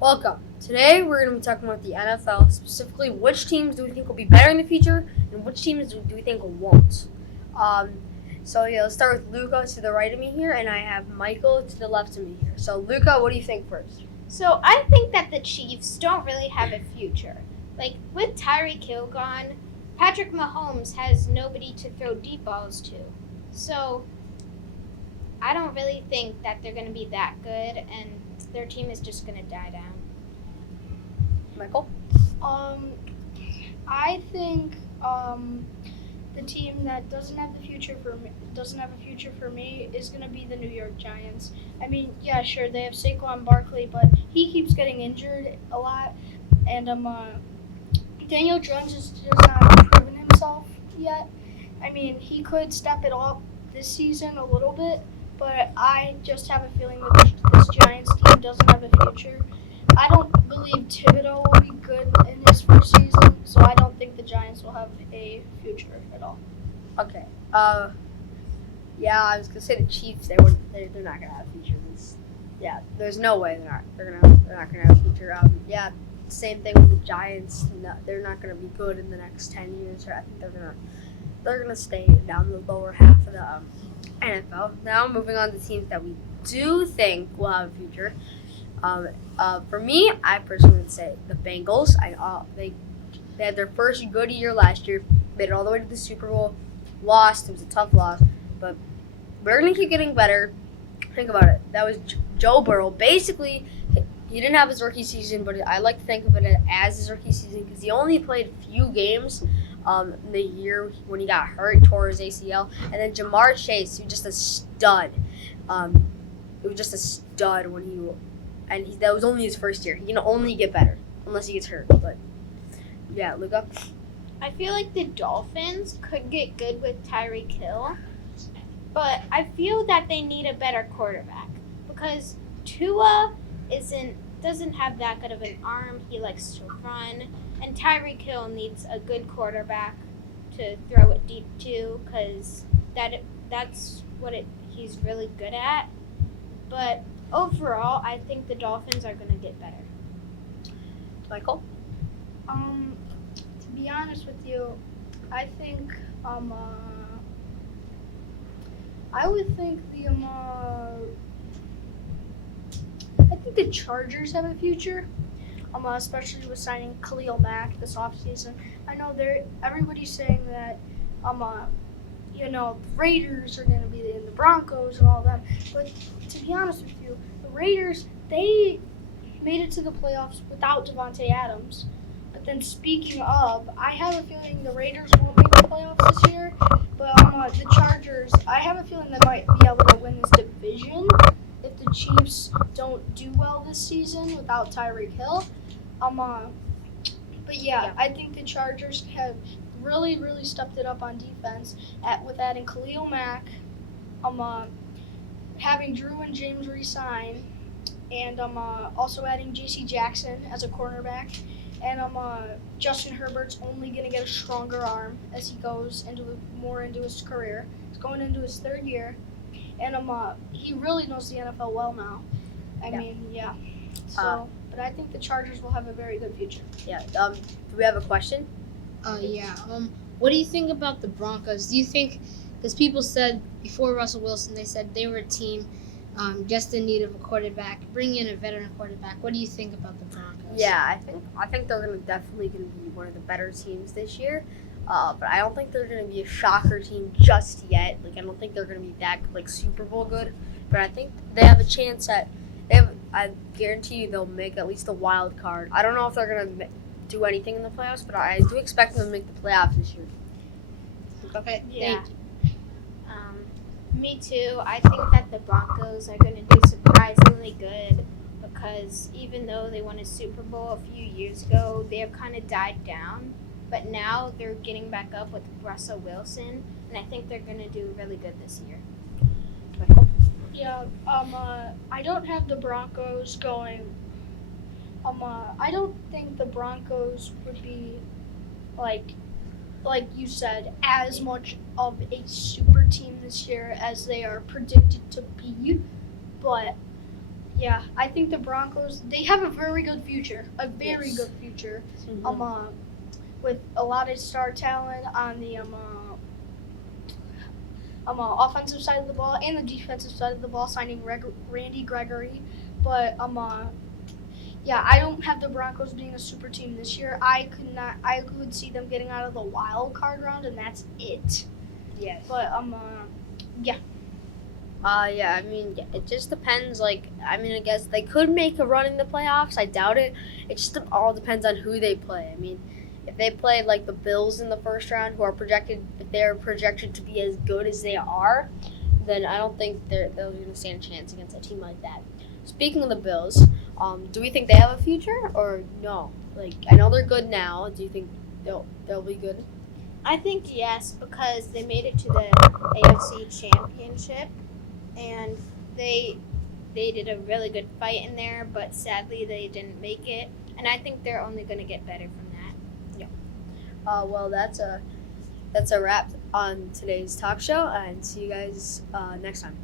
Welcome. Today we're going to be talking about the NFL, specifically which teams do we think will be better in the future and which teams do we think won't. Let's start with Luca to the right of me here, and I have Michael to the left of me here. So, Luca, what do you think first? So I think that the Chiefs don't really have a future. Like, with Tyreek Hill gone, Patrick Mahomes has nobody to throw deep balls to. So I don't really think that they're going to be that good, and their team is just going to die down. Michael? I think the team that doesn't have a future for me is going to be the New York Giants. I mean, yeah, sure, they have Saquon Barkley, but he keeps getting injured a lot, and Daniel Jones just not proven himself yet. I mean, he could step it up this season a little bit, but I just have a feeling that this Giants team doesn't have a future. I don't believe Thibodeau will be good in his first season, so I don't think the Giants will have a future at all. Okay. I was gonna say the Chiefs. They're not gonna have a future. There's no way they're not gonna have a future. Same thing with the Giants. No, they're not gonna be good in the next 10 years. I think they're gonna stay down the lower half of the NFL. Now moving on to teams that we do think will have a future. For me, I personally would say the Bengals. They had their first good year last year, made it all the way to the Super Bowl, lost. It was a tough loss, but we're gonna keep getting better. Think about it. That was Joe Burrow. Basically, he didn't have his rookie season, but I like to think of it as his rookie season because he only played a few games in the year when he got hurt, tore his ACL, and then Jamar Chase, who was just a stud. It was just a stud that was only his first year. He can only get better unless he gets hurt. But yeah, Luca. I feel like the Dolphins could get good with Tyreek Hill, but I feel that they need a better quarterback because Tua doesn't have that good of an arm. He likes to run, and Tyreek Hill needs a good quarterback to throw it deep to because that's what he's really good at. But overall, I think the Dolphins are going to get better. Michael? To be honest with you, I think I would think I think the Chargers have a future. Especially with signing Khalil Mack this offseason. I know everybody's saying that the Raiders are going to be in the Broncos and all that. But to be honest with you, the Raiders, they made it to the playoffs without Devontae Adams. But then speaking of, I have a feeling the Raiders won't make the playoffs this year. But the Chargers, I have a feeling they might be able to win this division if the Chiefs don't do well this season without Tyreek Hill. But yeah, I think the Chargers have really, really stepped it up on defense with adding Khalil Mack, having Drew and James re-sign, and also adding J.C. Jackson as a cornerback. And Justin Herbert's only going to get a stronger arm as he goes more into his career. He's going into his third year. And he really knows the NFL well now. But I think the Chargers will have a very good future. Yeah. Do we have a question? What do you think about the Broncos? Do you think, because people said before Russell Wilson, they said they were a team just in need of a quarterback, bring in a veteran quarterback. What do you think about the Broncos? Yeah, I think they're definitely going to be one of the better teams this year. But I don't think they're going to be a shocker team just yet. I don't think they're going to be that Super Bowl good. But I think they have a chance I guarantee you they'll make at least a wild card. I don't know if they're going to do anything in the playoffs, but I do expect them to make the playoffs this year. Okay, yeah. Me too. I think that the Broncos are going to do surprisingly good because even though they won a Super Bowl a few years ago, they have kind of died down. But now they're getting back up with Russell Wilson, and I think they're going to do really good this year. Yeah, I don't have the Broncos going. I don't think the Broncos would be like you said, as much of a super team this year as they are predicted to be. But Yeah, I think the Broncos, they have a very good future. A very Yes. good future. Mhm. With a lot of star talent on the offensive side of the ball and the defensive side of the ball, signing Randy Gregory. But yeah, I don't have the Broncos being a super team this year. I could see them getting out of the wild card round, and that's it. Yes. But Yeah, I mean, it just depends. Like, I mean, I guess they could make a run in the playoffs. I doubt it. It just all depends on who they play. I mean, if they play like the Bills in the first round, who are projected, if they're projected to be as good as they are, then I don't think they're going to stand a chance against a team like that. Speaking of the Bills, do we think they have a future or no? Like, I know they're good now. Do you think they'll be good? I think yes, because they made it to the AFC Championship, and they did a really good fight in there, but sadly they didn't make it. And I think they're only going to get better from that. Well, that's a wrap on today's talk show, and see you guys next time.